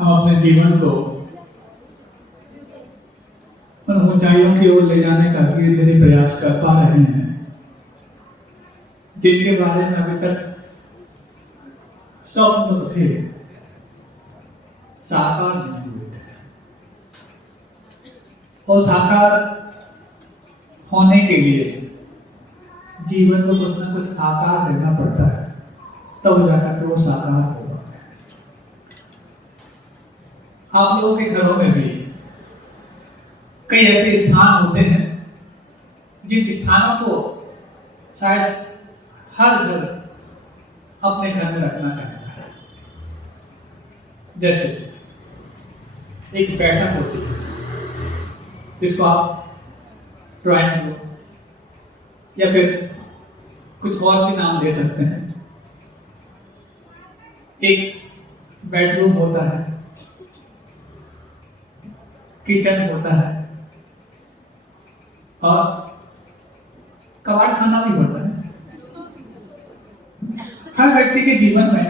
हम अपने जीवन को उन ऊंचाइयों की ओर ले जाने का धीरे धीरे प्रयास कर पा रहे हैं जिनके बारे में अभी तक स्वप्न तो थे, साकार नहीं हुए थे। और साकार होने के लिए जीवन को कुछ ना कुछ आकार देना पड़ता है, तब जाकर वो साकार होगा। आप लोगों के घरों में भी कई ऐसे स्थान होते हैं जिन स्थानों को शायद हर घर अपने घर में रखना चाहता है। जैसे एक बैठक होती है जिसको आप ड्राइंग रूम या फिर कुछ और भी नाम दे सकते हैं। एक बेडरूम होता है, किचन होता है और कबाड़ खाना भी होता है। हर व्यक्ति के जीवन में,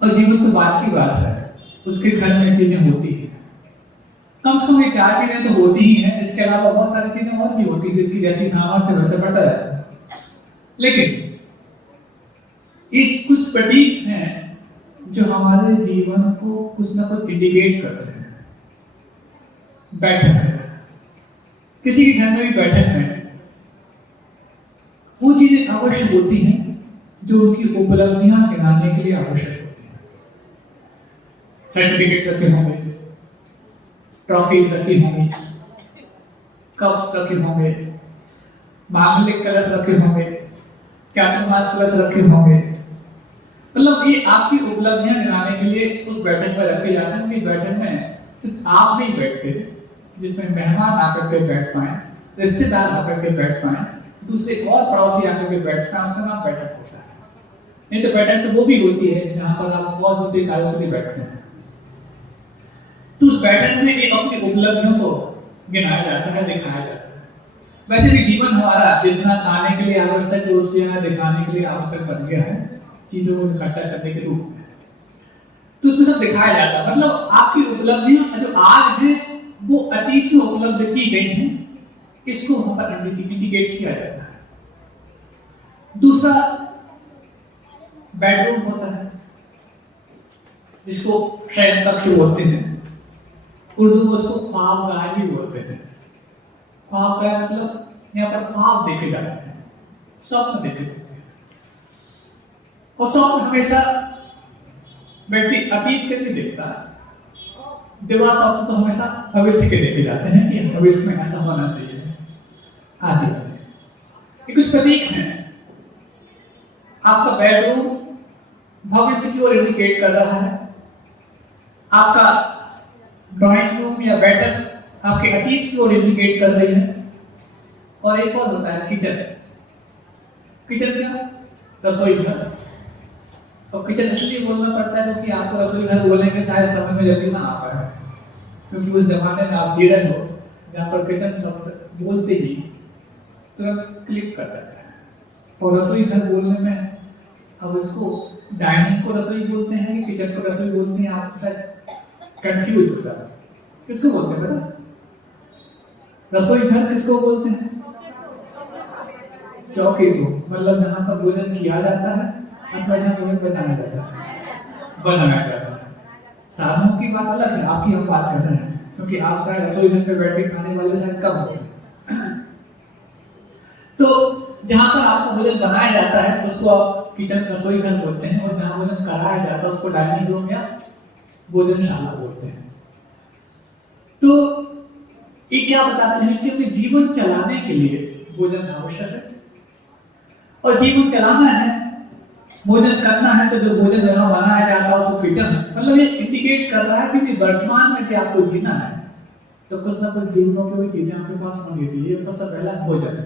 और जीवन तो बात की बात है, उसके घर में चीजें होती है। कम से कम ये 4 चीजें तो होती ही हैं। इसके अलावा बहुत सारी चीजें और भी होती है जिसकी जैसी सामर्थ्य वैसे पड़ता है। लेकिन ये कुछ प्रतीक हैं जो हमारे जीवन को कुछ ना कुछ इंडिकेट करते हैं। बैठक है, किसी के घर में भी बैठक में वो चीजें अवश्य होती हैं जो उनकी उपलब्धियां गिनाने के लिए आवश्यक होती हैं। सर्टिफिकेट्स रखे होंगे, ट्रॉफीज रखी होंगी, कप्स रखे होंगे, मांगलिक कलश रखे होंगे, चातुर्मास कलश रखे होंगे। मतलब ये आपकी उपलब्धियां गिनाने के लिए उस बैठक में रखे जाते हैं। उनकी बैठक में सिर्फ आप नहीं बैठते, जिसमें मेहमान आकर के बैठ पाए, रिश्तेदार आकर के बैठ पाए, दूसरे और पड़ोसी आकर के बैठ पाए, उसका नाम बैठक होता है। नहीं तो बैठक तो वो भी होती है जहां पर आप बहुत दूसरे कार्यों के लिए बैठते हैं। तो उस बैठक में एक अपनी उपलब्धियों को गिनाया जाता है, दिखाया जाता है। वैसे भी जीवन हमारा जितना खाने के लिए आवश्यक है उससे दिखाने के लिए आवश्यक बन गया है, चीजों को इकट्ठा करने के रूप में। तो उसमें सब दिखाया जाता है। मतलब आपकी उपलब्धियां जो आज है वो अतीत में उपलब्ध की गई हैं, इसको वहां पर इंडिकेट किया जाता है। दूसरा बेडरूम होता है जिसको शयन कक्ष बोलते हैं, उर्दू में उसको ख्वाबगाह भी बोलते हैं। ख्वाबगाह मतलब यहाँ पर ख्वाब देखे जाते हैं, स्वप्न देखे जाते हैं। और स्वप्न हमेशा व्यक्ति अतीत के नहीं देखता, दिवा स्वप्न तो हमेशा भविष्य के देखे जाते हैं कि भविष्य में ऐसा होना चाहिए आदि। ये कुछ प्रतीक हैं। आपका बेडरूम भविष्य की ओर इंडिकेट कर रहा है, आपका ड्राइंग रूम या बैठक आपके अतीत की ओर इंडिकेट कर रही है। और एक और होता है किचन। किचन क्या? रसोई घर। और किचन इसलिए बोलना पड़ता है क्योंकि आपको रसोई घर बोलने के शायद समय में जल्दी ना आ पाए, क्योंकि उस जमाने में आप जी रहे हो जहाँ पर किचन शब्द बोलते ही तुरंत क्लिक कर जाता है। और रसोई घर बोलने में अब इसको डाइनिंग को रसोई बोलते हैं कि किचन को रसोई बोलते हैं, आप शायद कंफ्यूज हो जाता है। किसको बोलते हैं पता? रसोई घर किसको बोलते हैं? चौकी को, मतलब जहाँ पर भोजन किया जाता है अथवा जहाँ भोजन बनाया जाता है। साधनों की बात अलग है, आपकी हम बात कर रहे हैं, क्योंकि आप शायद रसोई घर पे बैठ के खाने वाले शायद कम होते हैं। तो जहां पर आपका भोजन बनाया जाता है उसको आप किचन रसोई घर बोलते हैं, और जहां भोजन कराया जाता है उसको डाइनिंग रूम या भोजनशाला बोलते हैं। तो ये क्या बताते हैं कि अपने जीवन चलाने के लिए भोजन आवश्यक है, और जीवन चलाना है, भोजन करना है, तो जो भोजन जहाँ बनाया जाता है उसको किचन है। मतलब ये इंडिकेट कर रहा है कि वर्तमान में क्या आपको जीना है तो कुछ ना कुछ जीवनों की भी चीजें आपके पास होनी चाहिए। सबसे पहला भोजन।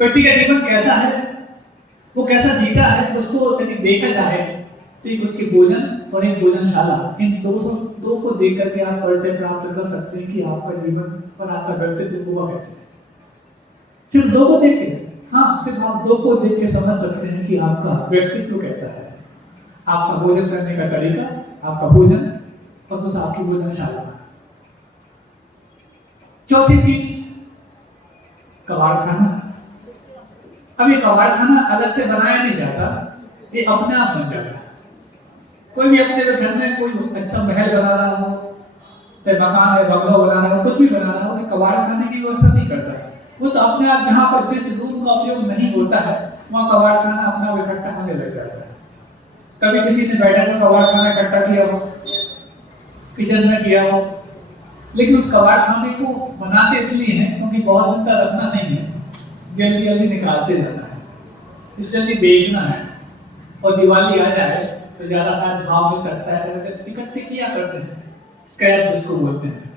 व्यक्ति का जीवन कैसा है, वो कैसा जीता है, उसको यदि देखा जाए तो एक उसके भोजन और एक भोजनशाला, इन दो को देख करके आप परिचय प्राप्त कर सकते हैं कि आपका जीवन और आपका व्यक्तित्व हुआ कैसे है। सिर्फ दो को देख के, हाँ, सिर्फ आप दो को देख के समझ सकते हैं कि आपका व्यक्तित्व कैसा है, आपका भोजन करने का तरीका, आपका भोजन, और दूसरा आपकी भोजनशाला। चौथी चीज कबाड़ खाना। अब ये कबाड़ खाना अलग से बनाया नहीं जाता, ये अपने आप बन जाता है। कोई भी अपने घर में कोई अच्छा महल बना रहा हो, चाहे मकान है, बंगला बना रहा हो, कुछ भी बना रहा हो, तो कबाड़ खाने की व्यवस्था नहीं करता है। वो तो अपने आप जहां पर जिस रूम का उपयोग नहीं होता है वहां कबाड़ खाना अपने आप इकट्ठा होने लग जाता है। कभी किसी ने बैठक में कबाड़ खाना इकट्ठा किया हो, किचन में किया हो, लेकिन उस कबाड़ खाने को बनाते इसलिए हैं क्योंकि बहुत दिन तक रखना नहीं है, जल्दी जल्दी निकालते जाना है, इस जल्दी बेचना है, और दिवाली आ जाए तो ज्यादा खास भाव मिल सकता है, इकट्ठे किया करते हैं, स्क्रैप जिसको बोलते हैं।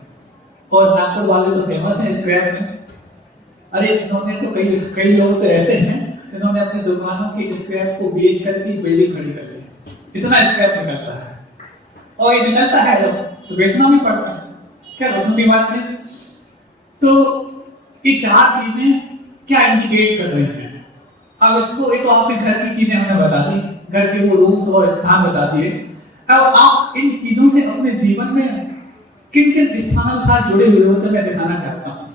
और नागपुर वाले तो फेमस हैं स्क्रैप में। अरे इन्होंने तो कई लोग तो ऐसे हैं जिन्होंने अपनी दुकानों की स्क्रैप को बेच करके बिल्डिंग खड़ी कर ली, इतना स्क्रैप निकलता है, और ये निकलता है तो बेचना भी पड़ता है। क्या उसमें भी बात नहीं। तो ये चार चीजें क्या इंडिकेट कर रही हैं? अब इसको एक तो आपके घर की चीजें हमने बता दी, घर के वो रूम्स और स्थान बता दिए। अब आप इन चीजों से अपने जीवन में किन किन स्थानों के साथ जुड़े हुए होते मैं दिखाना चाहता हूं।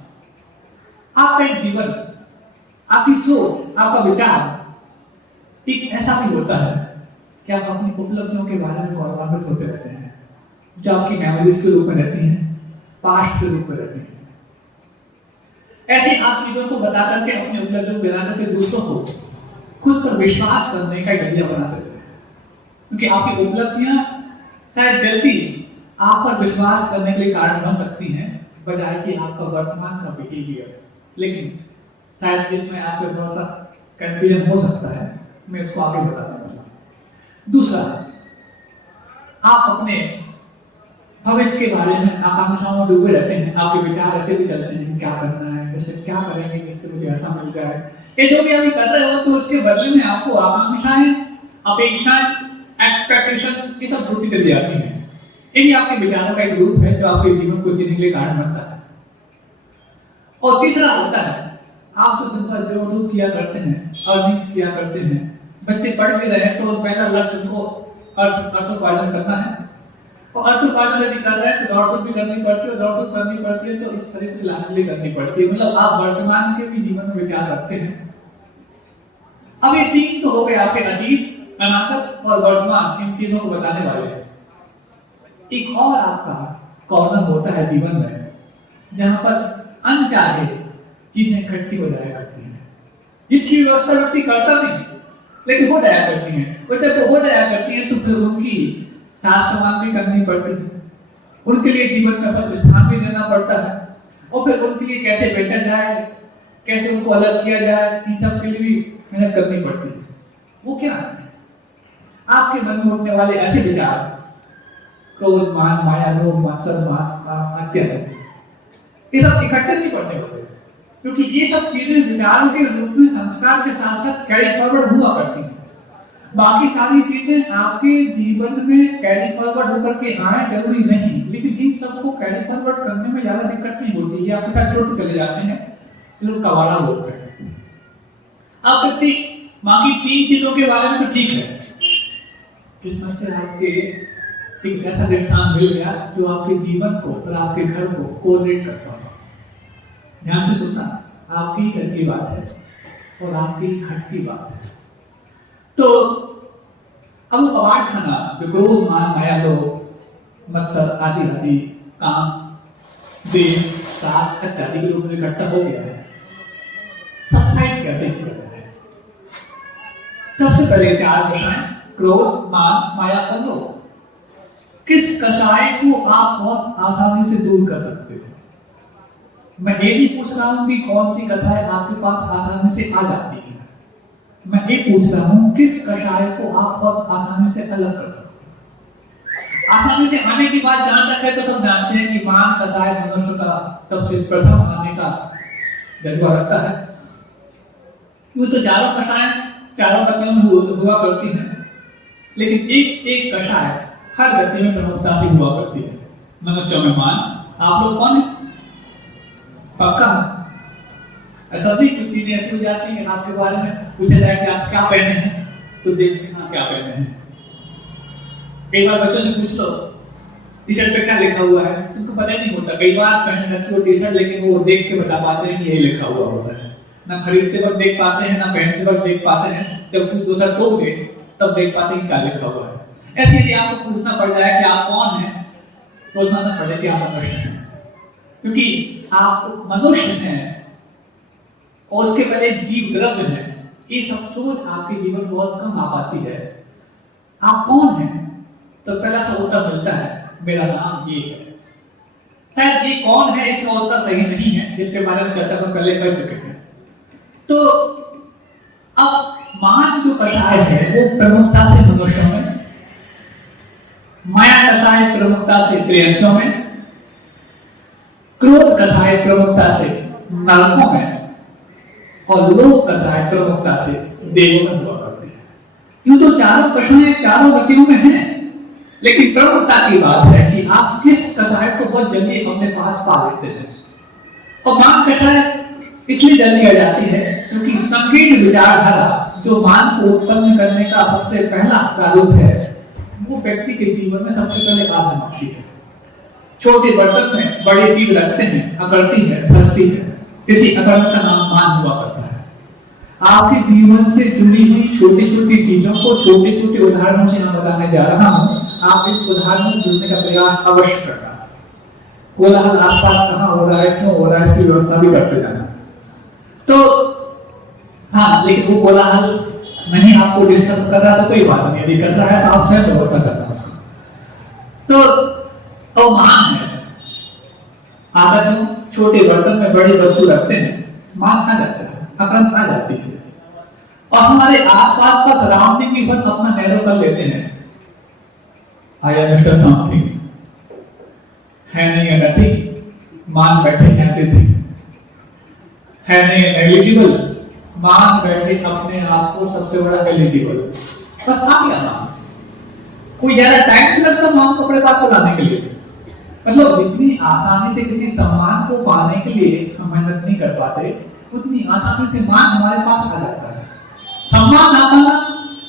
आपका एक जीवन, आपकी सोच, आपका विचार एक ऐसा भी होता है कि आप अपनी उपलब्धियों के बारे में गौरवान्वित होते रहते हैं, जो आपकी मेमोरीज के रूप में रहती हैं, पास्ट के रूप में रहती हैं। ऐसी आप चीजों को बता करके अपने उपलब्धियों को बना करके दूसरों को खुद पर विश्वास करने का जरिया बना देते हैं, क्योंकि आपकी उपलब्धियां शायद जल्दी आप पर विश्वास करने के लिए कारण बन सकती हैं, बजाय कि आपका वर्तमान का बिहेवियर। लेकिन शायद इसमें आपको थोड़ा सा कंफ्यूजन हो सकता है, मैं इसको आगे बताने वाला हूं। दूसरा, आप अपने भविष्य के बारे में आकांक्षाओं में डूबे रहते हैं, आपके विचार ऐसे भी चलते हैं, क्या करना है, जैसे क्या करेंगे जिससे मुझे ऐसा मिल जाए। ये जो भी अभी कर रहे हो तो उसके बदले में आपको आकांक्षाएं, अपेक्षाएं, एक्सपेक्टेशंस ये सब जुड़ती चली जाती हैं। ये भी आपके विचारों का एक रूप है जो आपके जीवन को जीने के लिए कारण बनता है। और तीसरा होता है, आप तो दिन भर जोड़ किया करते हैं, अर्निंग्स किया करते हैं, बच्चे पढ़ भी रहे हैं तो पहला लक्ष्य उनको अर्थोपार्जन करना है, और अर्थोपार्जन यदि कर रहे हैं तो दौड़ भी करनी पड़ती है, दौड़ करनी पड़ती है तो इस तरह की लागत करनी पड़ती है। मतलब आप वर्तमान के भी जीवन में विचार रखते हैं। अब ये तीन तो हो गए आपके अतीत, अनागत और वर्तमान, इन तीनों को बताने वाले हैं। एक और आपका कॉर्नर होता है जीवन में जहां पर अनचाहे चीजें इकट्ठी हो जाया करती हैं, इसकी व्यवस्था व्यक्ति करता नहीं लेकिन हो जाया करती हैं। और जब वो हो जाया करती हैं तो फिर उनकी साथ संभाल भी करनी पड़ती है, उनके लिए जीवन में अपना स्थान भी देना पड़ता है, और फिर उनके लिए कैसे बेचा जाए, कैसे उनको अलग किया जाए, इन सब के लिए भी मेहनत करनी पड़ती है। वो क्या है? आपके मन में उठने वाले ऐसे विचार, क्रोध, मान, माया, लोभ, मत्सर, काम, इत्यादि, ये सब इकट्ठे नहीं करने होते, क्योंकि ये सब चीजें विचारों के रूप में संस्कार के साथ साथ कैरी फॉरवर्ड हुआ करती हैं। बाकी सारी चीजें आपके जीवन में कैरी फॉरवर्ड होकर के आए जरूरी नहीं, लेकिन इन सबको कैरी फॉरवर्ड करने में ज्यादा दिक्कत नहीं होती, ये आपके साथ जुड़ते चले जाते हैं, जो कवाड़ा बोलते हैं। आप व्यक्ति बाकी तीन चीजों के बारे में तो ठीक है, किस्मत से आपके एक ऐसा स्थान मिल गया जो आपके जीवन को और आपके घर को कोरिलेट करता है। ध्यान से सुनना, आपकी घटती बात है और आपकी घटती बात है। तो अब वो कबाड़ खाना जो क्रोध, मान, माया, लोभ, मत्सर आदि आदि, काम, देश, साथ इत्यादि के रूप में इकट्ठा हो गया है, सबसाइड कैसे करता है? सबसे पहले चार कषाय, क्रोध, मान, माया और लोभ। किस कषाय को आप बहुत आसानी से दूर कर सकते हो? मैं ये नहीं पूछ रहा हूं कि कौन सी कथाएं आपके पास आसानी से आ जाती है, मैं ये पूछ रहा हूं किस कषाय को आप बहुत आसानी से अलग कर सकते हो। आसानी से आने की बात जहां तक है तो सब जानते हैं कि मान कषाय मनुष्य का सबसे प्रथम आने का जज्बा रखता है। वो तो चारों कषाय चारों गतियों में हुआ करती हैं, लेकिन एक एक कषाय हर गति में प्रमुखता से हुआ करती है। मनुष्यों में मान, आप लोग कौन है? पक्का ऐसा भी कुछ चीजें ऐसी हो जाती है आपके बारे में पूछा जाए कि आप क्या पहने हैं तो देखते हैं क्या पहने हैं, कई बार बच्चों से पूछ लो टी शर्ट पे क्या लिखा हुआ है, तुमको पता ही नहीं होता। कई बार पहन रखी हो टी शर्ट, लेकिन वो देख के बता पाते हैं कि यही लिखा हुआ होता है। ना खरीदते वक्त देख पाते हैं, ना पहनते वक्त देख पाते हैं, जब कुछ दूसरा टोक दे तब देख पाते हैं क्या लिखा हुआ है। ऐसे यदि आपको पूछना पड़ जाए कि आप कौन हैं, तो सोचना ना पड़े कि आप मनुष्य हैं, क्योंकि आप मनुष्य हैं और उसके पहले जीव द्रव्य है। ये सब सोच आपके जीवन में बहुत कम आ पाती है। आप कौन हैं, तो पहला सा उत्तर मिलता है, मेरा नाम ये है। शायद ये कौन है इसका उत्तर सही नहीं है, इसके बारे में चर्चा तो पहले कर चुके हैं। तो अब मान जो कषाय है वो प्रमुखता से मनुष्यों में, माया कषाय प्रमुखता से त्रियंत्यों में, क्रोध कषाय प्रमुखता से नरकों में, और लोभ कषाय प्रमुखता से देवों में हुआ करती है। यूं तो चारों कषाय चारों गतियों में हैं, लेकिन प्रमुखता की बात है कि आप किस कषाय को बहुत जल्दी अपने पास पा लेते हैं। और मान कषाय इसलिए जल्दी आ जाती है क्योंकि संकीर्ण विचारधारा जो मान को उत्पन्न करने का सबसे पहला प्रारूप है, वो व्यक्ति के जीवन में सबसे पहले आ जाती है। छोटे बर्तन में बड़ी चीज रखते हैं, अकड़ती है, फंसती है, इसी अकड़ का नाम मान हुआ करता है। आपके जीवन से जुड़ी हुई छोटी छोटी चीजों को छोटे छोटे उदाहरणों से मैं बताने जा रहा हूं। आप इन उदाहरणों से जुड़ने का प्रयास अवश्य करना। कोलाहल आसपास कहां हो रहा है, क्यों हो रहा है, इसकी व्यवस्था भी करते जाना। तो हाँ, लेकिन वो कोलाहल नहीं आपको डिस्टर्ब कर रहा तो कोई बात नहीं, यदि कर रहा है तो आप स्वयं व्यवस्था करना उसको। तो मान है आधा क्यों छोटे बर्तन में बड़ी वस्तु रखते हैं, मान आ जाता है, अकड़न आ जाती है, और हमारे आसपास का सराउंडिंग इवन अपना नैरो कर लेते हैं। आई एम मिस्टर समथिंग, है नहीं है नथिंग, मान बैठे कहते थे, है नहीं एलिजिबल, मान बैठे अपने आप को सबसे बड़ा एलिजिबल। बस आ गया मान। कोई ज्यादा टाइम नहीं लगता मान को अपने पास लाने के लिए। मतलब इतनी आसानी से किसी सम्मान को पाने के लिए हम मेहनत नहीं कर पाते, उतनी आसानी से मान हमारे पास आ जाता है। सम्मान आता ना,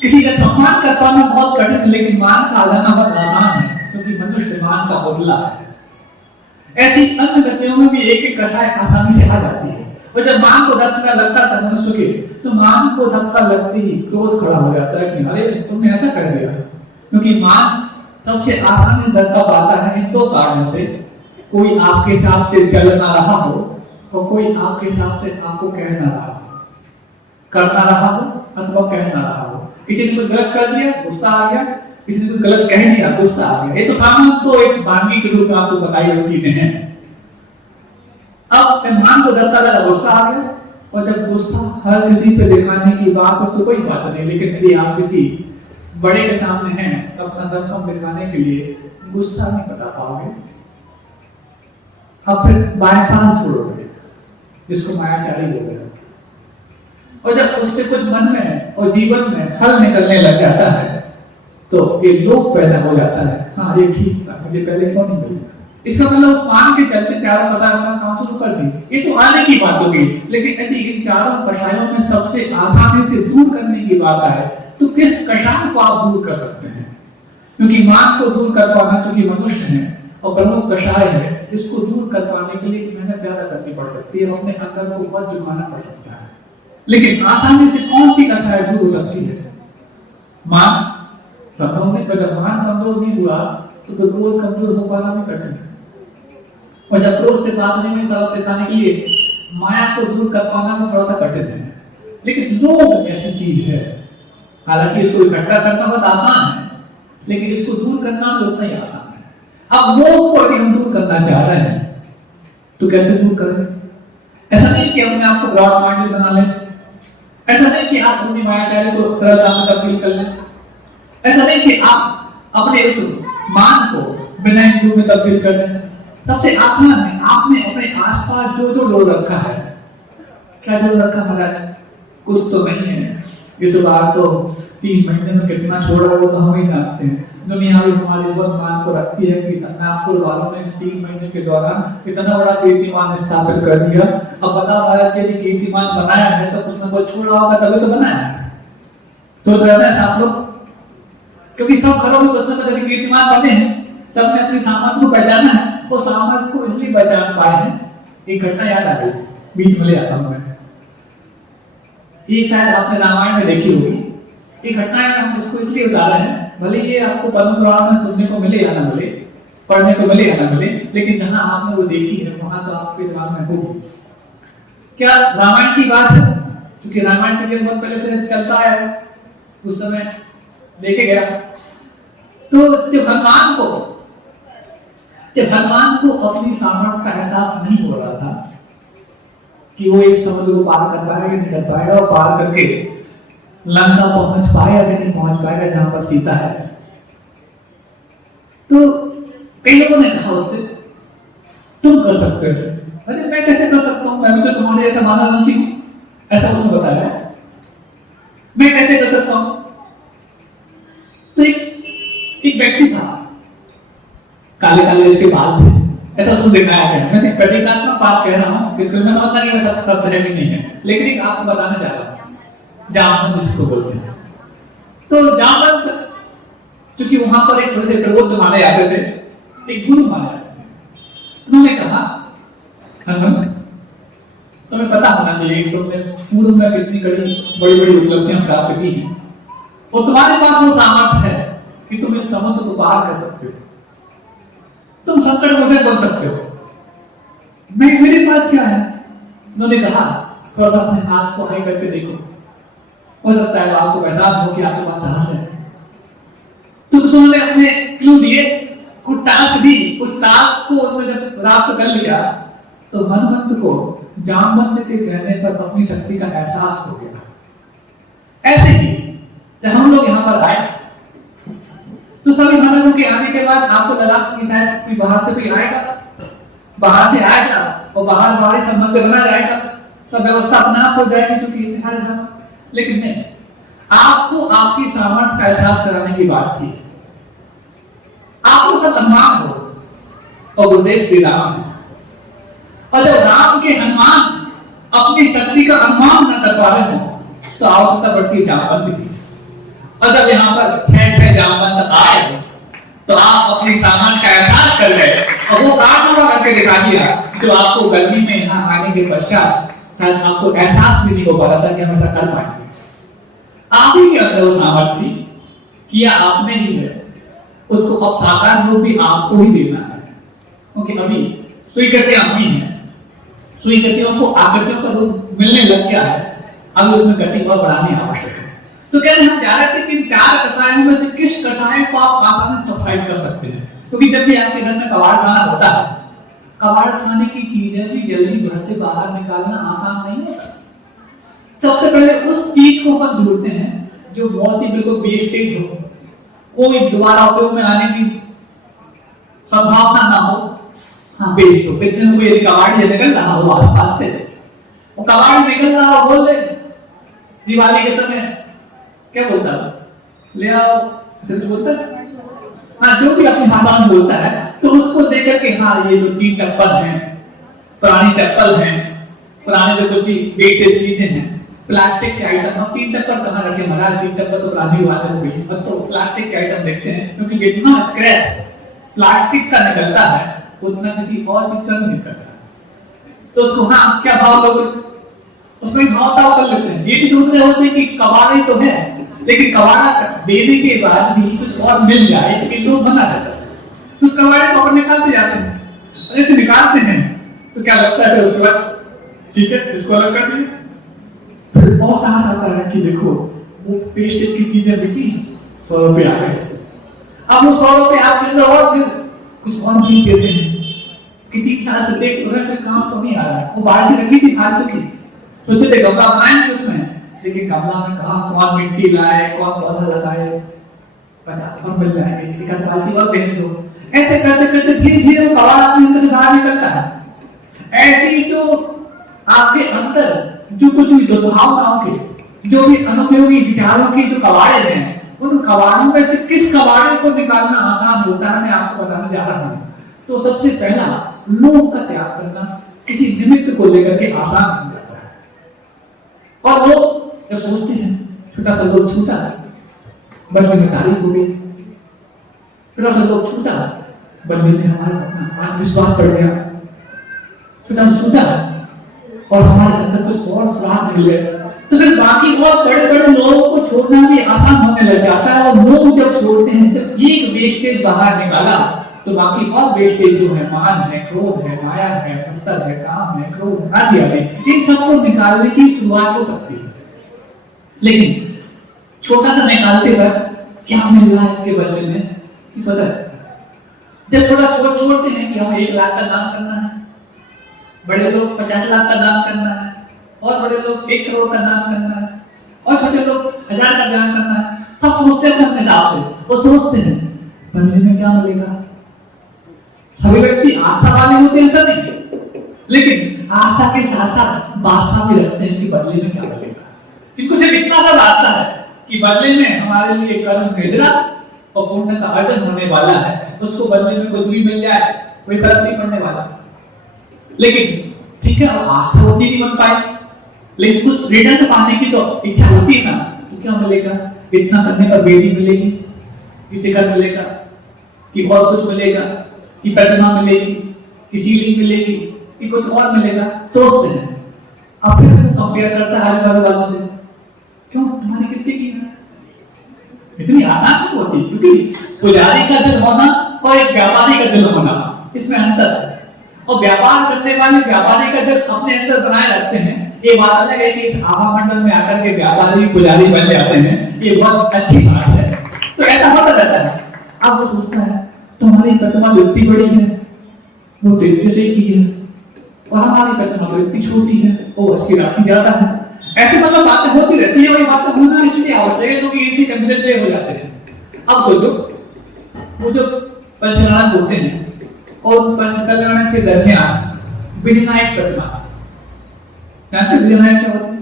किसी का सम्मान कर पाना बहुत कठिन है, लेकिन मान का आ जाना बहुत आसान है, क्योंकि मनुष्य मान का पुतला है। ऐसी अन्य गतियों में भी एक एक कषाय आसानी से आ जाती है। और जब मान को धक्का लगता था मनुष्य के, तो मान को धक्का लगते ही क्रोध खड़ा हो जाता है कि अरे तुमने ऐसा कर दिया। क्योंकि मान सबसे आसानी से धक्का पाता है इन दो कारणों से, कोई आपके हिसाब से चल ना रहा हो और कोई आपके हिसाब से आपको कह ना रहा हो, कर ना रहा हो अथवा कह ना रहा हो। किसी ने कुछ गलत कर दिया, गुस्सा आ गया, किसी ने कुछ गलत कह दिया, गुस्सा आ गया। ये तो सामान्य तो एक बानगी के रूप में आपको बताई हुई चीजें हैं। अब मान को धक्का लगा, गुस्सा आ गया, और जब गुस्सा हर किसी पे दिखाने की बात हो तो कोई बात नहीं, लेकिन यदि आप किसी बड़े के सामने हैं तो अपना दर्पण दिखाने के लिए गुस्सा नहीं बता पाओगे, अब फिर बायपास छोड़ोगे, जिसको मायाचारी बोलते हैं। और जब उससे कुछ मन में और जीवन में फल निकलने लग जाता है तो ये लोभ पैदा हो जाता है, हाँ ये ठीक था, मुझे पहले क्यों नहीं मिला। इसका मतलब उस मान के चलते चारों कषाय अपना काम शुरू कर दी। ये तो आने की बात होगी, लेकिन यदि इन चारों कषायों में सबसे आसानी से दूर करने की बात आए तो किस कषाय को आप दूर कर सकते हैं? क्योंकि मान को दूर कर पाना, क्योंकि मनुष्य है और प्रमुख कषाय है, इसको दूर कर पाने के लिए मेहनत ज्यादा करनी पड़ सकती है, अपने अंदर को बहुत झुकाना पड़ सकता है। लेकिन आसानी से कौन सी कषाय दूर हो सकती है? मान संभव नहीं। अगर मान कमजोर नहीं हुआ तो क्रोध कमजोर हो पाना भी कठिन है, और जब क्रोध से भागने में सबक सिखाने के लिए माया को दूर कर पाना भी थोड़ा सा कठिन है। लेकिन लोभ ऐसी चीज है, हालांकि इसको इकट्ठा करना बहुत आसान है, लेकिन इसको दूर करना भी उतना ही आसान है। अब लोभ को हम दूर करना चाह रहे हैं तो कैसे दूर करें? ऐसा नहीं कि अपने आप को ब्रॉड माइंडेड बना लें, ऐसा नहीं कि आप अपनी मायाचारी को सरलता से तब्दील कर लें, ऐसा नहीं कि आप अपने उस मान को बिना हिंदू में तब्दील कर लें। सबसे आसान है, आपने अपने आसपास जो जो लोग रखा है, क्या जो रखा महाराज, कुछ तो नहीं है। इस बार तो 3 महीने में कितना छोड़ा वो तो हम ही जानते हैं। दुनिया भी हमारे ऊपर मान को रखती है कि नागपुर वालों ने 3 महीने के दौरान इतना बड़ा कीर्तिमान स्थापित कर दिया। अब बता भारत के लिए कीर्तिमान बनाया है तो कुछ ना कुछ छोड़ा होगा, तभी तो बनाया है। सोच रहे हैं आप लोग क्योंकि सब घरों में कृष्ण का जैसे कीर्तिमान बने हैं, सबने अपनी सामर्थ्य को पहचाना है, वो सामर्थ्य को इसलिए पहचान पाए हैं। एक घटना याद आ गई, बीच में ले आता हूं मैं। ये शायद आपने रामायण में देखी होगी। ये घटना है, हम इसको इसलिए बता रहे हैं, भले ये आपको पद्म पुराण में सुनने को मिले या ना मिले, पढ़ने को मिले या ना मिले, लेकिन जहां आपने वो देखी है वहां तो आपके दिमाग में होगी। क्या रामायण की बात है? क्योंकि रामायण से बहुत पहले से चलता है, उस समय देखे गया। तो जब भगवान को अपनी सामर्थ्य का एहसास नहीं हो रहा था कि वो एक समुद्र को पार कर पाएगा नहीं कर पाएगा, और पार करके लंका पहुंच पाएगा कि नहीं पहुंच पाएगा जहां पर सीता है। तो कई लोगों ने कहा उससे, तुम कर सकते हो ऐसे। अरे मैं कैसे कर सकता हूं, मैं भी तो तुम्हारे जैसा मानव नहीं हूं, ऐसा उसने बताया। मैं कैसे कर सकता हूं? तो एक व्यक्ति था, काले काले इसके बाल थे, ऐसा उसको दिखाया गया। मैं प्रतीकात्मक बात कह रहा हूं कि फिल्म में पता नहीं वैसा सब तरह की नहीं है, लेकिन एक आपको बताना चाह रहा हूं, जामवंत जिसको बोलते हैं। तो जामवंत क्योंकि वहां पर एक थोड़े से प्रबुद्ध माने जाते थे, एक गुरु माने जाते थे। उन्होंने कहा, तुम्हें पता होना चाहिए कि तुमने पूर्व में कितनी बड़ी बड़ी उपलब्धियां प्राप्त की हैं, और तुम्हारे पास वो सामर्थ्य है कि तुम इस समुद्र को पार कर सकते हो, तुम संकट मोचन बन सकते हो। मेरे पास क्या है? उन्होंने कहा, थोड़ा सा अपने हाथ को हाई करके देखो, हो सकता है आपको पहचान हो कि आपके पास साहस है। तो उन्होंने अपने क्लू दिए, कुछ टास्क दी, उस टास्क को उन्होंने जब प्राप्त कर लिया तो हनुमंत को जामवंत के कहने पर अपनी शक्ति का एहसास हो गया। ऐसे ही जब हम लोग यहाँ पर आए तो सभी महाराजों के आने के बाद आपको लगा कि शायद कोई बाहर से कोई आएगा, बाहर से आएगा और बाहर संबंध बना जाएगा, सब व्यवस्था अपना आप हो जाएगी, क्योंकि इतिहास है। लेकिन नहीं, आपको आपकी सामर्थ्य का एहसास कराने की बात थी। आपको सब अनुमान हो, और गुरुदेव श्री राम है, और जब राम के हनुमान अपनी शक्ति का अनुमान न कर पा रहे हो तो आवश्यकता पड़ती है जामवंत की। और जब यहाँ पर 6 जामवंत आए तो आप अपनी सामर्थ्य का एहसास कर गए, और वो कारनामा करके दिखा दिया जो आपको गर्मी में यहाँ आने के पश्चात शायद आपको एहसास भी नहीं हो पा रहा था कि हम ऐसा कर पाएंगे। आप ही के अंदर वो सामर्थ्य किया आपने ही है, उसको अब साकार रूप भी आपको ही देना है। क्योंकि अभी स्वीकृतियां हुई हैं, स्वीकृतियों को आकृतियों का रूप मिलने लग गया है, अब उसमें गति और बढ़ानी आवश्यक है। तो कहते हम जा रहे थे कि 4 कषायों में से किस कषाय को आप आसानी से सब्सक्राइब कर सकते हैं। क्योंकि जब भी आपके घर में कबाड़ खाना होता है, कबाड़ खाने की चीजें भी जल्दी घर से बाहर निकालना आसान नहीं होता। सबसे पहले उस चीज को अपन ढूंढते हैं जो बहुत ही बिल्कुल वेस्टेज हो, कोई दोबारा उपयोग में आने की संभावना ना हो, हाँ बेच दो। इतने को यदि कबाड़ निकल रहा हो आसपास से, वो कबाड़ निकल रहा हो, बोल दे दिवाली के समय क्या बोलता है, ले आओ, ऐसे बोलता है, हाँ जो भी अपनी भाषा में बोलता है, तो उसको देकर के हाँ ये जो 3 चप्पल हैं, पुरानी चप्पल हैं, पुराने जो कुछ भी वेस्टेज चीजें हैं, प्लास्टिक के आइटम, अब 3 चप्पल कहाँ रखे महाराज, 3 चप्पल तो पुरानी बात हो गई। अब तो प्लास्टिक के आइटम देखते हैं, क्योंकि जितना स्क्रैप प्लास्टिक का निकलता है उतना किसी और चीज का नहीं निकलता। तो उसको हाँ क्या भाव लोग उसमें भाव ताव कर लेते हैं। ये भी सोच रहे होते हैं कि कबाड़ा ही तो है, लेकिन कबाड़ा देने के बाद भी कुछ और मिल जाए तो लोग बना रहता है, तो उस कबाड़े को निकालते जाते हैं। ऐसे निकालते हैं तो क्या लगता है उसके बाद, ठीक है इसको अलग कर दीजिए, फिर बहुत सारा आता है कि देखो वो पेस्ट इसकी चीजें बिकी 100 रुपए आ गए, अब वो 100 रुपए आप देते और फिर कुछ और चीज देते हैं कि 3 साल से देख रहे कुछ काम तो नहीं आ रहा है। वो बाल्टी रखी थी फालतू की, सोचते थे गमला बनाएंगे उसमें, लेकिन गमला में कहा कौन मिट्टी लाए, कौन पौधा लगाए, 50 और मिल जाएंगे, एक बाल्टी और बेच दो। ऐसे करते करते धीरे धीरे वो कबाड़ अपने अंदर से बाहर निकलता है। ऐसे ही जो आपके अंदर जो कुछ भी दुर्भावनाओं के, जो भी अनुपयोगी विचारों के जो कबाड़े हैं, उन कबाड़ों में से किस कबाड़े को निकालना आसान होता है, मैं आपको बताने जा रहा हूं। तो सबसे पहला लोभ का त्याग करना किसी निमित्त को लेकर के आसान हो जाता है। और वो जब सोचते हैं छोटा सा लोभ छूटा, बचपन में तारीफ हो गई, फिर हम लोग छूटा, बल्ले में हमारा आत्मविश्वास बढ़ गया, फिर हम छूटा और हमारे अंदर कुछ और स्वाद मिल गया, तो फिर बाकी और बड़े बड़े लोगों को छोड़ना भी आसान होने लग जाता है। और लोग जब छोड़ते हैं, जब एक वेस्टेज बाहर निकाला तो बाकी और वेस्टेज जो है, मान है, क्रोध है, माया है, मत्सर है, काम है, क्रोध आदि आदि, इन सबको निकालने की शुरुआत हो सकती है। लेकिन छोटा सा निकालते वक्त क्या मिल रहा है इसके बदले में, पता है? जब थोड़ा छोड़ते हैं कि हमें 1 लाख का दान करना है, बड़े लोग 50 लाख का दान करना है, और बड़े लोग 1 करोड़ का दान करना है, और छोटे लोग 1000 का दान करना है, सब सोचते हैं अपने हिसाब से, वो सोचते हैं बदले में क्या मिलेगा। सभी व्यक्ति आस्था वाले होते हैं ऐसा नहीं, लेकिन आस्था के साथ साथ वास्ता भी रखते हैं कि बदले में क्या मिलेगा। क्योंकि सिर्फ इतना सा वास्ता है कि बदले में हमारे लिए कर्म भेजना और पुण्य का अर्जन होने वाला है, उसको बदले में कुछ भी मिल जाए कोई फर्क नहीं पड़ने वाला। लेकिन ठीक है, आस्था होती नहीं बन पाई, लेकिन कुछ रिटर्न पाने की तो इच्छा होती है ना, तो क्या मिलेगा? इतना करने पर बेटी मिलेगी, किसी का मिलेगा, कि और कुछ मिलेगा, कि प्रतिमा मिलेगी, कि सीलिंग मिलेगी, कि कुछ और मिलेगा, सोचते हैं। अब फिर वो कंपेयर करता है आने वाले वालों से, क्यों तुम्हारी कितनी की है? इतनी आसान नहीं होती, क्योंकि पुजारी का दिल होना और एक व्यापारी का दिल होना, इसमें अंतर है। और व्यापार करने वाले व्यापारी का दिल अपने अंदर बनाए रखते हैं। ये बात अलग है कि इस आभा मंडल में आकर के व्यापारी पुजारी बन जाते हैं, ये बहुत अच्छी बात है। तो ऐसा होता रहता है। अब वो सोचता है तुम्हारी प्रतिमा इतनी बड़ी है, वो दिव्य से की है, और हमारी प्रतिमा तो इतनी छोटी है, वो उसकी राशि ज्यादा है। ऐसे मतलब बातें होती रहती है, और ये बातें होना इसलिए आवश्यक है क्योंकि इसी कंप्लीट हो जाते हैं। अब सोचो, वो जो पंचनारायण होते हैं और पंचकल्याण के दरमियान विधिनायक प्रतिमा, जानते हैं विधिनायक क्या होता है?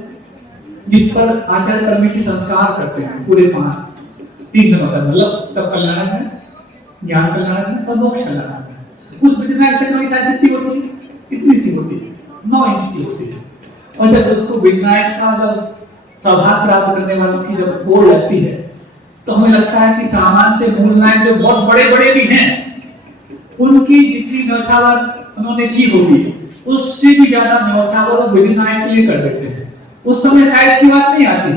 जिस पर आचार्य परमेश्वर संस्कार करते हैं पूरे 3 मतलब तब कल्याण है, ज्ञान कल्याण है और मोक्ष कल्याण है। उस विधिनायक प्रतिमा की साइज कितनी होती है? इतनी सी होती है, 9 इंच की होती है। और जब उसको विधिनायक का जब सौभाग्य प्राप्त करने वालों की जब होड़ लगती है, तो हमें लगता है कि सामान से मूलनायक जो बहुत बड़े बड़े भी हैं, उनकी जितनी न्यौछावर उन्होंने की होगी, उससे भी ज्यादा न्यौछावर विधिनायक के लिए कर देते हैं। उस समय साइज की बात नहीं आती।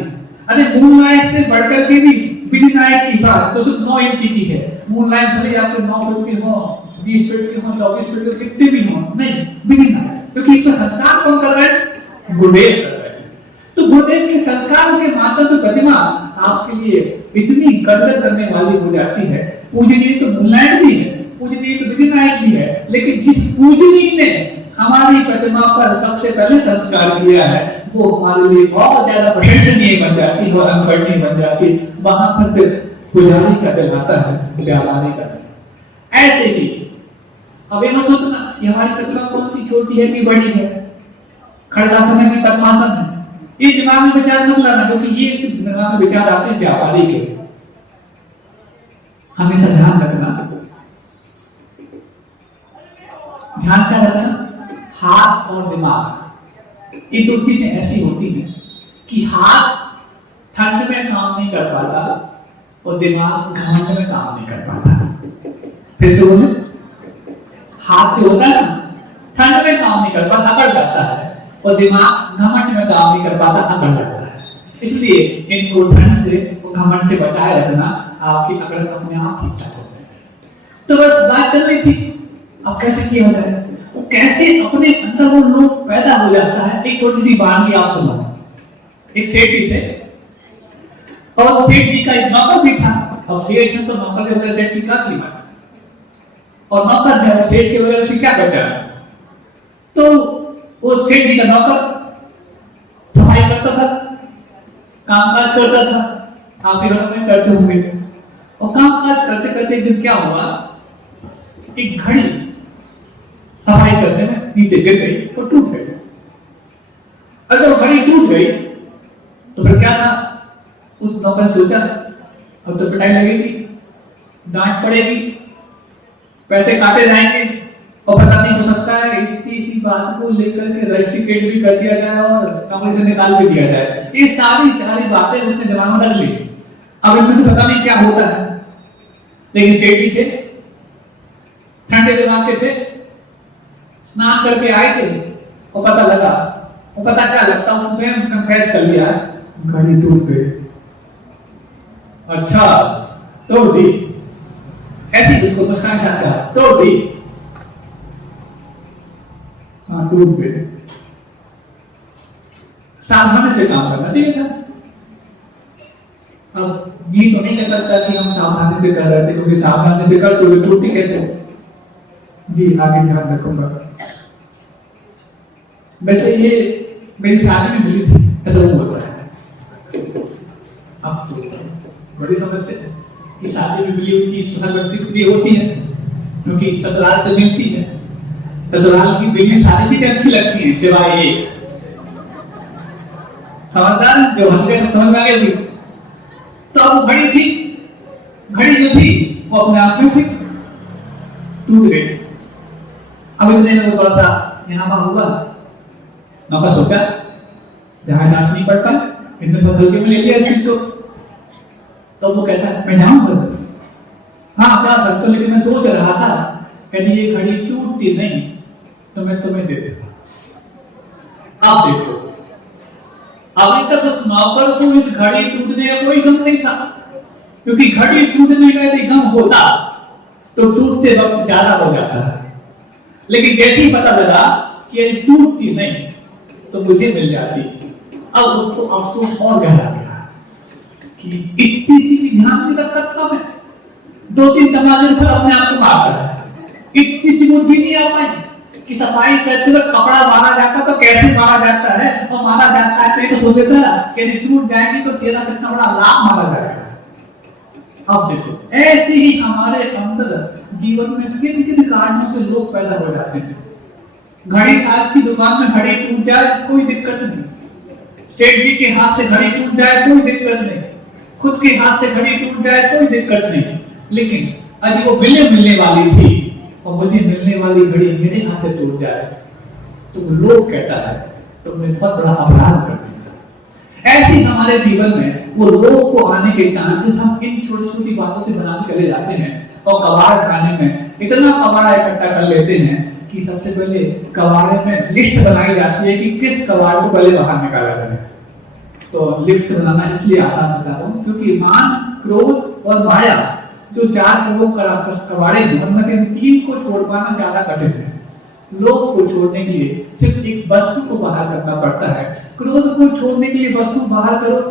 अरे मूलनायक से बढ़कर के भी विधिनायक की बात तो सिर्फ 9 इंच की है। मूलनायक भले आपके 9 फीट के हो, 20 फीट के हो, 24 फीट के, कितने भी हो, नहीं, विधिनायक, क्योंकि इसका संस्कार कौन कर रहा है? गुरुदेव कर रहे हैं। तो गुरुदेव के संस्कार के माध्यम से प्रतिमा आपके लिए इतनी कदर करने वाली हो जाती है। पूजनीय तो मूलनायक भी है, पूजनीय तो विधिनायक भी है, लेकिन जिस पूजनीय ने हमारी प्रतिमा पर सबसे पहले संस्कार किया है, वो हमारे लिए बहुत ज्यादा प्रशंसनीय बन जाती है और अनुकरणीय बन जाती है। वहां पर फिर पुजारी का दिल आता है, व्यापारी का। ऐसे ही अब ये मत सोचना कि हमारी प्रतिमा कौन सी छोटी है कि बड़ी है, खड़गासन है कि पद्मासन है, ये दिमाग में विचार मत लाना, क्योंकि ये दिमाग में विचार आते हैं व्यापारी के। हमेशा ध्यान रखना, ध्यान क्या रखना? हाथ और दिमाग, ये 2 चीजें ऐसी होती हैं कि हाथ ठंड में काम नहीं कर पाता और दिमाग घमंड में काम नहीं कर पाता। फिर से बोले, हाथ जो होता है ना, ठंड में काम नहीं कर पाता, अकड़ जाता है, और दिमाग घमंड में काम नहीं कर पाता, अकड़ जाता है। इसलिए इनको ठंड से और घमंड से बचाए रखना, आपकी अकड़ अपने आप ठीक ठाक हो जाएगी। तो बस बात चल रही थी, अब कैसे किया जाए, वो कैसे अपने अंदर वो लोग पैदा हो जाता है। एक छोटी सी कहानी आप सुनो। एक सेठ जी थे और सेठ जी का एक नौकर भी था। अब सेठ ने तो नौकर के बगैर सेठ की क्या कीमत, और नौकर है सेठ के बगैर उसे क्या बचा। तो वो सेठ जी का नौकर सफाई करता था, कामकाज करता था, आप घरों में करते होंगे। और कामकाज करते करते एक दिन क्या हुआ, एक घड़ी सफाई करने में नीचे गिर गई और टूट गई। अगर वो घड़ी टूट गई तो फिर क्या था, उस नौकर ने सोचा अब तो पिटाई लगेगी, डांट पड़ेगी, पैसे काटे जाएंगे, और पता नहीं हो सकता है इतनी सी बात को लेकर के रजिस्ट्रेट भी कर दिया जाए और कमरे से निकाल भी दिया जाए। ये सारी बातें उसने दिमाग में रख ली। अब इनमें से पता नहीं क्या होता है। लेकिन सेठ जी थे, ठंडे दिमाग के थे, स्नान करके आए थे और पता लगा, वो पता क्या लगता, उसने स्वयं कन्फेस कर लिया, घड़ी टूट गई। अच्छा, तोड़ दी, ऐसी बिल्कुल मुस्कान खाता, तोड़ दी, हाँ टूट गई। सावधानी से काम करना चाहिए था। अब ये तो नहीं कह सकता कि हम सावधानी से कर रहे थे, क्योंकि सावधानी से कर तो टूटी कैसे? जी आगे ध्यान रखूंगा। वैसे ये मेरी शादी में मिली थी, ऐसा वो बोल रहा है। अब तो बड़ी समस्या है कि शादी में मिली हुई चीज तो हर व्यक्ति को दी होती है, क्योंकि ससुराल से मिलती है। ससुराल की मिली सारी चीजें अच्छी लगती है, सिवाय ये समझदार जो हंस गए समझ में आ गया। तो अब घड़ी थी, घड़ी जो थी वो अपने आप में थी, टूट गई। अब इतने में वो थोड़ा सा यहाँ वहां हुआ, नौका सोचा जहां डांट नहीं पड़ता, इतने बदल के में ले लिया इस चीज को। तो वो कहता है मैं जाऊं घर? हाँ जा सकते हो, लेकिन मैं सोच रहा था यदि ये घड़ी टूटती नहीं तो मैं तुम्हें दे देता। अब देखो, अभी तक उस नौकर को इस घड़ी टूटने का कोई गम नहीं था, क्योंकि घड़ी टूटने का यदि गम होता तो टूटते वक्त ज्यादा हो जाता है। लेकिन जैसे ही पता लगा कि यदि टूटती नहीं तो मुझे मिल जाती, अब उसको अफसोस और गहरा गया कि इतनी सी भी ध्यान नहीं रख सकता मैं, 2-3 तमाचे पर अपने आप को मारता है, इतनी सी बुद्धि नहीं आ पाई कि सफाई करते वक्त कपड़ा मारा जाता तो कैसे मारा जाता है, और मारा जाता है तो सोच देता कि यदि टूट जाएगी तो तेरा कितना बड़ा लाभ मारा जाएगा। अब देखो, ऐसे ही हमारे अंदर जीवन में किन किन कारणों से लोग पैदा हो जाते हैं। घड़ी साज की दुकान में घड़ी टूट जाए कोई दिक्कत नहीं, सेठ जी के हाथ से घड़ी टूट जाए कोई दिक्कत नहीं, खुद के हाथ से घड़ी टूट जाए कोई दिक्कत नहीं। लेकिन यदि वो मिलने वाली थी और मुझे मिलने वाली घड़ी मेरे हाथ से टूट जाए तो लोग कहता है तुमने बहुत बड़ा अपराध कर दिया। ऐसे हमारे जीवन में वो रोग को आने के चांसेस हम इन छोटी छोटी बातों से बनाते चले जाते हैं, और कबाड़ खाने में इतना कबाड़ा इकट्ठा कर लेते हैं कि सबसे पहले कबाड़े में लिस्ट बनाई जाती है कि किस कबाड़ को पहले बाहर निकाला जाए। तो लिस्ट बनाना इसलिए आसान बता रहा हूं क्योंकि मान, क्रोध और माया जो 4 प्रमुख कबाड़े हैं, उनमें से 3 को छोड़ पाना ज्यादा कठिन है। लोभ को छोड़ने के लिए सिर्फ एक वस्तु को बाहर करना पड़ता है, क्रोध को छोड़ने के लिए वस्तु बाहर करो,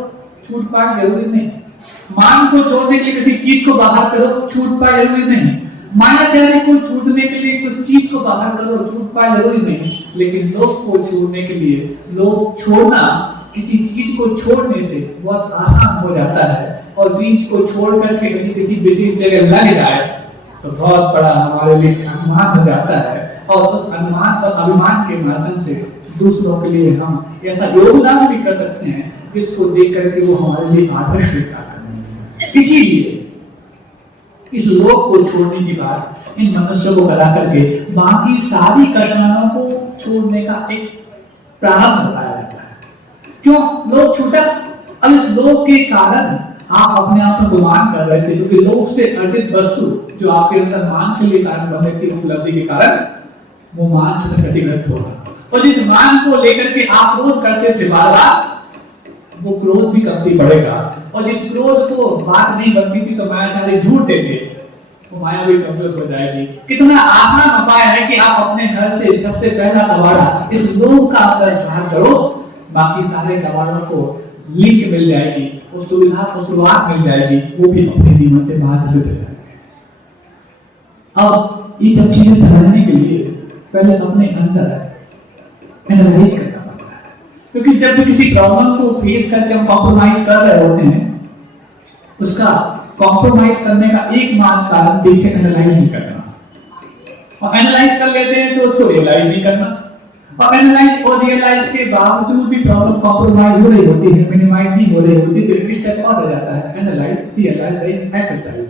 छूट पाट जरूरी नहीं। मान को छोड़ने के लिए किसी चीज को बाहर करो, छूट पाट जरूरी नहीं। मायाचारी को छूटने के लिए कुछ चीज को बाहर करो, छूट पाट जरूरी नहीं। लेकिन लोभ को छोड़ने के लिए, लोभ छोड़ना किसी चीज को छोड़ने से बहुत आसान हो जाता है, और चीज को छोड़ करके यदि किसी विशेष जगह लग जाए तो बहुत बड़ा हमारे लिए अभिमान हो जाता है, और उस अभिमान और अभिमान के माध्यम से दूसरों के लिए हम ऐसा योगदान भी कर सकते हैं जिसको देख करके वो हमारे लिए आदर्श स्वीकार करें। इसीलिए इस लोक को छोड़ने के बाद इन मनुष्यों को करा करके बाकी सारी कठिनाइयों को छोड़ने का एक प्रारंभ बताया जाता है। क्यों लोग छूटा? अब इस लोक के कारण आप अपने आप में गुमान कर रहे थे, क्योंकि लोक से अर्जित वस्तु जो आपके अंदर मान के लिए कारण बने थी, उपलब्धि के कारण वो मान जो क्षतिग्रस्त हो रहा, और जिस मान को लेकर के आप क्रोध करते थे बार बार, वो क्रोध भी कमती पड़ेगा, और जिस क्रोध को बात नहीं बनती थी तो मायाचारी झूठते थे, वो माया भी कमजोर हो जाएगी। कितना आसान उपाय है कि आप अपने घर से सबसे पहला कबाड़ा इस लोक का बाहर करो, बाकी सारे कबाड़ों को लिंक मिल जाएगी, उस सुविधा को शुरुआत मिल जाएगी, वो भी अपने जीवन से बाहर चले जाएंगे। अब ये सब चीजें समझने के लिए पहले अपने अंदर एनालाइज करना पड़ता है, क्योंकि जब भी किसी प्रॉब्लम को फेस करके हम कॉम्प्रोमाइज कर रहे होते हैं, उसका कॉम्प्रोमाइज करने का एकमात्र कारण ठीक से एनालाइज नहीं करना, और एनालाइज कर लेते हैं तो उसको रियलाइज नहीं करना, और एनालाइज और रियलाइज के बावजूद भी प्रॉब्लम कॉम्प्रोमाइज हो रही होती है, मिनिमाइज नहीं हो रही होती, तो एक स्टेप और रह जाता है, एनालाइज, रियलाइज, एक्सरसाइज।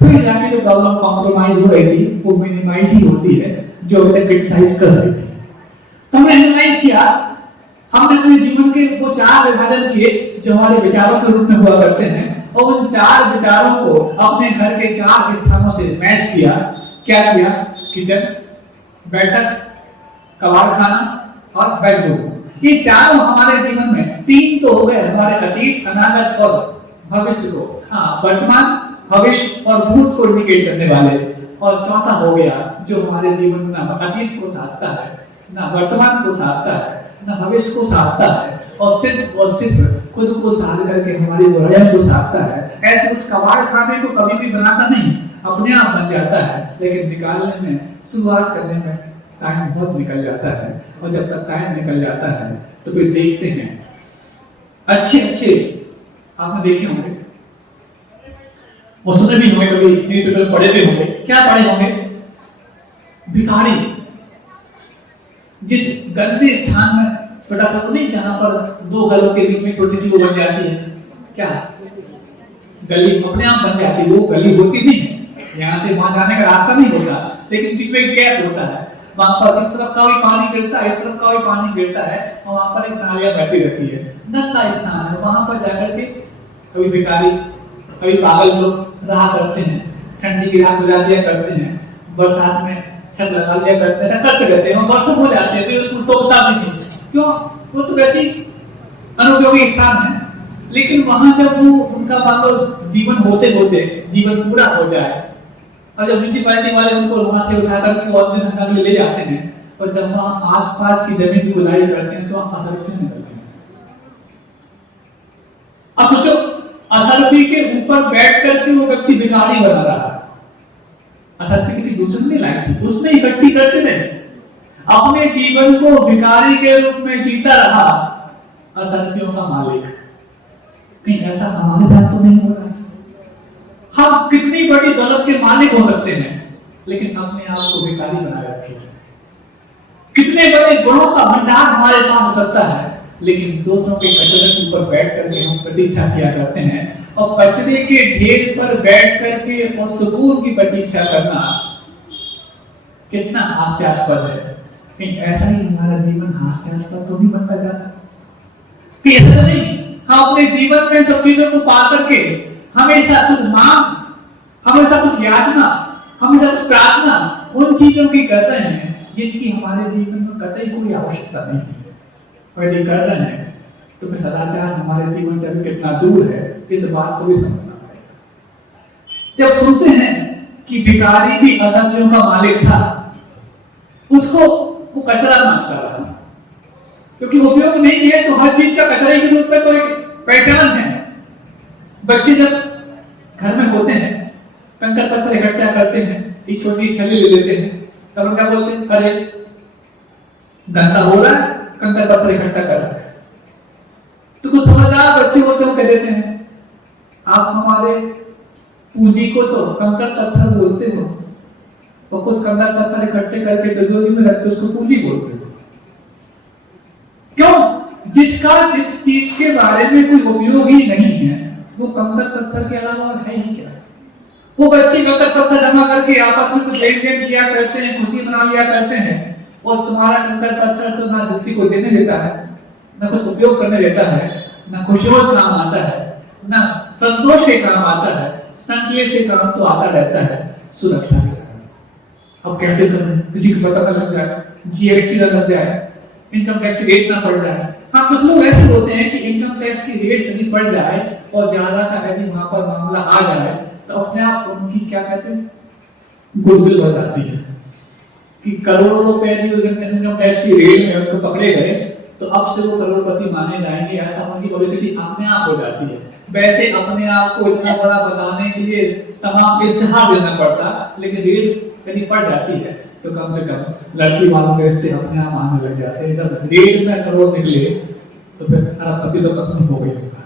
फिर जाके जो प्रॉब्लम कॉम्प्रोमाइज हो रही थी वो मिनिमाइज ही होती है, जो अभी तक क्रिटिसाइज कर रही थी। तो हमने एनालाइज किया, हमने अपने जीवन के वो 4 विभाजन किए जो हमारे विचारों के रूप में हुआ करते हैं, और उन 4 विचारों को अपने घर के 4 स्थानों से मैच किया। क्या किया? किचन, बैठक, कबाड़ खाना और बेडरूम। ये चारों हमारे जीवन में, 3 तो हो गए हमारे अतीत, अनागत और भविष्य को, वर्तमान, भविष्य और भूत को इंडिकेट करने वाले, और चौथा हो गया जो हमारे जीवन में ना अतीत को साधता है, ना वर्तमान को साधता है, ना भविष्य को साधता है, और सिर्फ खुद को साध करके हमारी बुराइयों को साधता है। ऐसे उस कबाड़ खाने को कभी भी बनाता नहीं, अपने आप बन जाता है, लेकिन निकालने में, शुरुआत करने में टाइम बहुत निकल जाता है। और जब तक टाइम निकल जाता है तो फिर देखते हैं अच्छे आपने देखे होंगे, वो सुने भी होंगे, कभी न्यूज़पेपर पढ़े भी होंगे। क्या पढ़े होंगे? भिखारी जिस गंदे स्थान में, छोटा सा तो नहीं जहां पर 2 गलों के बीच में छोटी सी वो बन जाती है, क्या गली अपने आप बन जाती है, वो गली होती नहीं, यहाँ से वहां जाने का रास्ता नहीं होता, लेकिन बीच में गैप होता है। वहां पर इस तरफ का भी पानी गिरता है, इस तरफ का भी पानी गिरता है, और वहां पर एक नालियां बहती रहती है, गंदा स्थान है। वहां पर जाकर के कभी भिखारी, कभी पागल लोग रहा करते हैं, ठंडी की रात गुजार दिया करते हैं, बरसात में छत लगा लिया करते हैं, करते रहते हैं, वर्षों हो जाते हैं, फिर उसको टोकता भी नहीं। क्यों? वो तो वैसी अनुपयोगी स्थान है। लेकिन वहां जब वो उनका मान लो जीवन होते होते जीवन पूरा हो जाए, और जब म्यूनिसिपैलिटी वाले उनको वहां से उठाकर के और दिन हटा के ले जाते हैं, और जब वहां आसपास की जमीन की खुदाई करते हैं तो अथॉरिटी निकलते हैं। अब सोचो, अथॉरिटी के ऊपर बैठ करके वो व्यक्ति भिखारी बना रहा है। अथॉरिटी किसी दूसरे ने लाई थी, उसने इकट्ठी करके दे, अपने जीवन को भिखारी के रूप में जीता रहा अथॉरिटियों का मालिक। कहीं ऐसा हमारे साथ तो नहीं हो रहा है? हम कितनी बड़ी दौलत के मालिक हो सकते हैं, लेकिन अपने आप को भिखारी बनाए रखे हैं। कितने बड़े गुणों का भंडार हमारे पास हो सकता है, लेकिन दूसरों के कचरे के ऊपर बैठ करके हम प्रतीक्षा किया करते हैं, और कचरे के ढेर पर बैठ करके और सुकून की प्रतीक्षा करना कितना हास्यास्पद है। कहीं ऐसा ही हमारा जीवन हास्यास्पद तो नहीं बनता जाता? कि ऐसा नहीं, हम अपने जीवन में सब चीजों को पा करके हमेशा कुछ मांग, हमेशा कुछ याचना, हमेशा कुछ प्रार्थना उन चीजों की करते हैं जिनकी हमारे जीवन में कतई कोई आवश्यकता नहीं है। और यदि कर रहे हैं तो फिर सदाचार हमारे जीवन से कितना दूर है, इस बात को भी समझना पड़ेगा। जब सुनते हैं कि भिखारी भी अथॉरिटियों का मालिक था, उसको वो कचरा मानता रहा, क्योंकि उपयोग नहीं है तो हर चीज का कचरे के रूप में तो एक पैटर्न है। बच्चे जब घर में होते हैं, कंकड़ पत्थर इकट्ठा करते हैं, एक छोटी थैली ले लेते हैं, तब क्या बोलते हैं? अरे गंदा हो रहा है, कंकड़ पत्थर इकट्ठा कर रहा है। तो कुछ समझदार बच्चे होते हैं, कह देते हैं आप हमारे पूंजी को तो कंकड़ पत्थर बोलते हो, और खुद कंकड़ पत्थर इकट्ठे करके तिजोरी में रखते उसको पूंजी बोलते हो। क्यों? जिसका जिस चीज के बारे में कोई उपयोग ही नहीं है, वो कंकड़ पत्थर के अलावा और है ही क्या? वो बच्चे कंकड़ पत्थर जमा करके आपस में कुछ लेन देन किया करते हैं, खुशी मना लिया करते हैं, और तुम्हारा कंकड़ पत्थर तो ना दूसरी को देने देता है, ना कुछ उपयोग करने देता है, ना खुशियों काम आता है, ना संतोष के काम आता है, संकलेश के काम तो आता रहता है, सुरक्षा के काम। अब कैसे करें? किसी को पता लग जाए, जीएसटी लग जाए, इनकम टैक्स की रेट ना बढ़ जाए। हाँ, कुछ लोग ऐसे होते हैं कि इनकम टैक्स की रेट यदि बढ़ जाए और ज्यादा का यदि वहां पर मामला आ जाए तो अपने आप उनकी क्या कहते हैं, गुडविल बढ़ जाती है कि करोड़ों रुपए इनकम टैक्स की रेट में उनको पकड़े गए तो अब से वो करोड़पति माने जाएंगे, ऐसा उनकी पब्लिसिटी अपने आप हो जाती है। वैसे अपने आप को इतना बड़ा बताने के लिए तमाम इश्तेहार देना पड़ता, लेकिन रेट यदि बढ़ जाती है तो कम से कम लड़की वालों के रिश्ते अपने आप आने लग जाते हैं। जब रेट में करोड़ निकले तो फिर अरबपति तो कम हो गई होगा।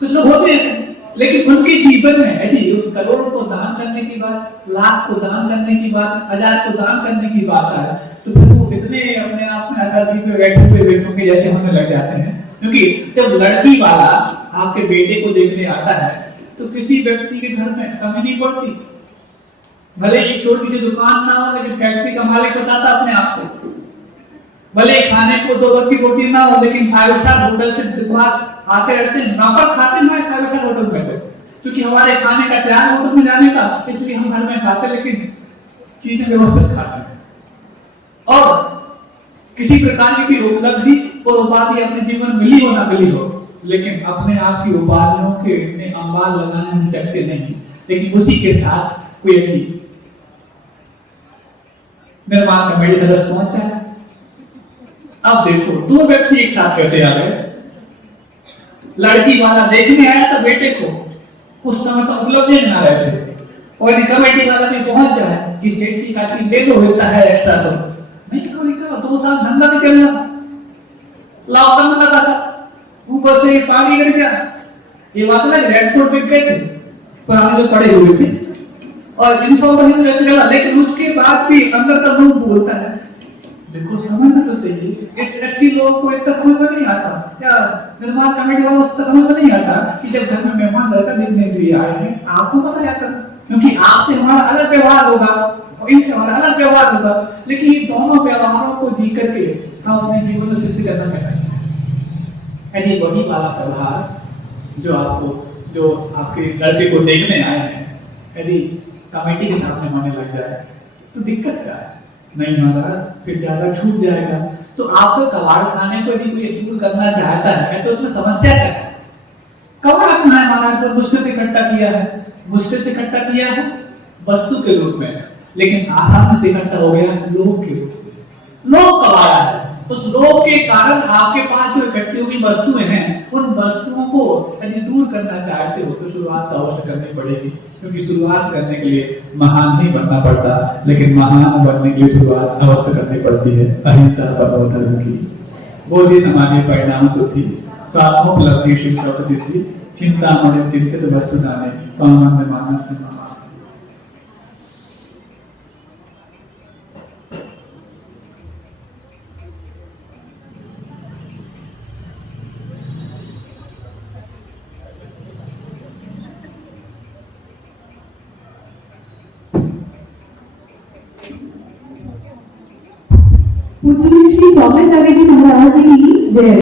कुछ लोग होते हैं, लेकिन उनके जीवन में यदि उस करोड़ों को दान करने की बात, लाख को दान करने की बात, 1000 को दान करने की बात आए तो फिर वो इतने अपने आप में असाधी पे बैठे हुए व्यक्तियों के जैसे होने लग जाते हैं। क्योंकि जब लड़की वाला आपके बेटे को देखने आता है तो किसी व्यक्ति के घर में कमी नहीं पड़ती, भले एक छोटी सी दुकान ना हो लेकिन फैक्ट्री का मालिक बताता अपने आप को, भले खाने को 2 वक्त की प्रोटीन ना हो लेकिन 5 स्टार होटल से दुकान आते रहते हैं, नौकर खाते हैं 5 स्टार होटल में, क्योंकि हमारे खाने का टाइम होटल में जाने का, इसलिए हम घर में खाते, लेकिन चीजें व्यवस्थित खाते हैं। और किसी प्रकार की भी उपलब्धि और उपाधि अपने जीवन में मिली हो ना मिली हो, लेकिन अपने आप की उपाधियों के इतने अंबार लगाने में जगते नहीं, लेकिन उसी के साथ कोई यदि निर्माण कमेटी सदस्य पहुंचा है। अब देखो दो व्यक्ति एक साथ कैसे आ गए। लड़की वाला देखने आया था बेटे को, उस समय तो उपलब्धि ना रहे थे, और यदि कमेटी वाला भी पहुंच जाए कि सेठ जी का चीज ले लो होता है एक्स्ट्रा, तो नहीं कमेटी का 2 साल धंधा भी चल रहा, लॉकडाउन में लगा था, ऊपर से पानी गिर गया, ये बात ना रेडकोट बिक गए थे पुराने जो पड़े हुए थे, और इन्फॉर्मेशन तो चला, लेकिन उसके बाद भी अंदर का लोग बोलता है। देखो समझना तो चाहिए, एक ट्रस्टी लोग को इतना समझ में नहीं आता, क्या निर्माण कमेटी वालों को समझ में नहीं आता कि जब घर में मेहमान लड़का देखने के लिए आए हैं, आपको पता जाता है, क्योंकि आपसे हमारा अलग व्यवहार होगा और इनसे हमारा अलग व्यवहार होगा, लेकिन ये दोनों व्यवहारों को जी करके हम अपने जीवन में सिद्ध करना चाहते हैं। यदि वही वाला व्यवहार जो आपके लड़के को देखने आए हैं, यदि कमेटी के सामने होने लग जाए तो दिक्कत क्या है? नहीं महाराज, फिर ज्यादा छूट जाएगा। तो आपको कबाड़ खाने को यदि कोई दूर करना चाहता है तो उसमें समस्या क्या है? कबाड़ खाना है महाराज, तो मुश्किल से इकट्ठा किया है, मुश्किल से इकट्ठा किया है वस्तु के रूप में, लेकिन आसानी से इकट्ठा हो गया लोग के रूप में। लोग कबाड़ा है, उस लोग के कारण आपके पास जो इकट्ठी हुई वस्तुएं हैं, उन वस्तुओं को यदि दूर करना चाहते हो तो शुरुआत अवश्य करनी पड़ेगी, क्योंकि शुरुआत करने के लिए महान नहीं बनना पड़ता, लेकिन महान बनने के लिए शुरुआत अवश्य करनी पड़ती है। अहिंसा परमो धर्म की, बोधि समाधि परिणाम सुधि, स्वात्मोपलब्धि शिक्षा सिद्धि, चिंतामणि चिंतित वस्तु दाने, कामन में मानस में पूज्य श्री सौम्य सागर जी महाराज जी की जय।